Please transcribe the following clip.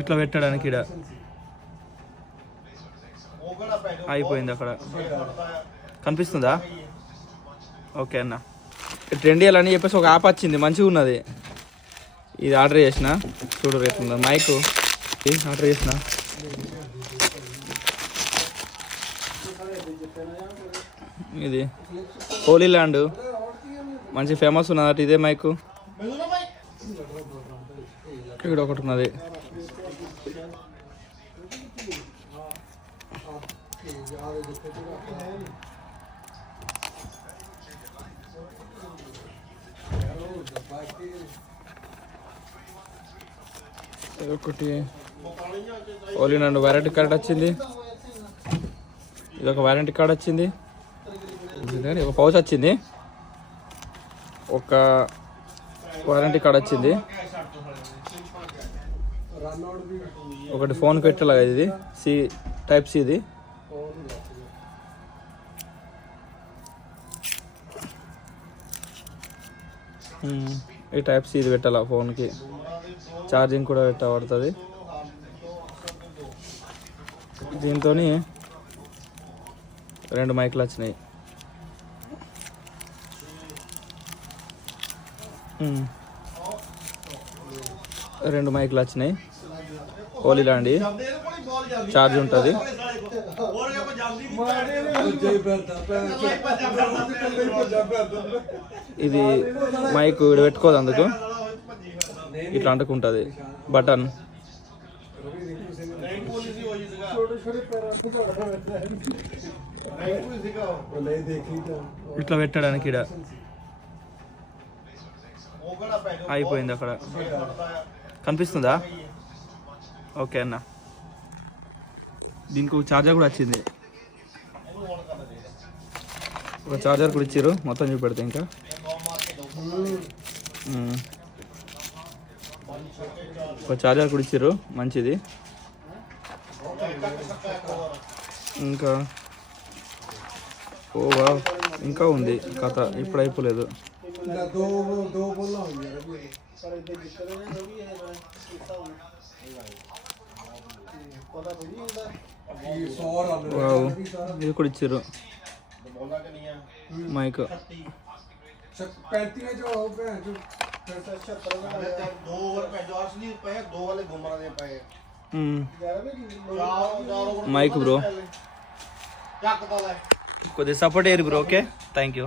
ఇట్లా పెట్టడానికి ఇక్కడ అయిపోయింది అక్కడ కనిపిస్తుందా? ఓకే అన్న. ట్రెండియల్ అని చెప్పేసి ఒక యాప్ వచ్చింది, మంచిగా ఉన్నది. ఇది ఆర్డర్ చేసిన, చూడు రేట్లుందా మైక్ ఆర్డర్ చేసిన. ఇది హోలీ ల్యాండ్ మంచి ఫేమస్ ఉన్నదట ఇదే మైక్. ఇక్కడ ఒకటి ఉన్నది. ఒకటి ఓలీ ల్యాండ్ వారంటీ కార్డ్ వచ్చింది. ఇది ఒక వారంటీ కార్డ్ వచ్చింది. ఒక పౌచ్ వచ్చింది, ఒక వారంటీ కార్డ్ వచ్చింది, ఒకటి ఫోన్ పెట్టలాగా ఇది సి టైప్ సి. ఇది ఈ టైప్ సి ఇది పెట్టాలా ఫోన్కి. ఛార్జింగ్ కూడా పెట్టబడుతుంది. దీంతో 2 మైకులు వచ్చినాయి. రెండు మైకులు వచ్చినాయి. హోలీ ల్యాండ్ ఛార్జ్ ఉంటుంది. ఇది మైక్ ఇక్కడ పెట్టుకోదు, అందుకు ఇట్లా అంటుకుంటుంది బటన్. ఇట్లా పెట్టడానికి ఇక్కడ అయిపోయింది అక్కడ కనిపిస్తుందా? ఓకే అన్న. దీనికి ఒక ఛార్జర్ కూడా వచ్చింది. ఒక ఛార్జర్ కూడా ఇచ్చారు, మొత్తం చూపెడతా. ఇంకా ఒక ఛార్జర్ కూడా ఇచ్చారు, మంచిది. ఇంకా ఓ వా ఇంకా ఉంది కథ, ఇప్పుడు అయిపోలేదు. ఇది కూడా ఇచ్చారు మైక్. మైక్ బ్రో కొద్దిగా సపోర్ట్ అయ్యారు బ్రో. Okay, thank you.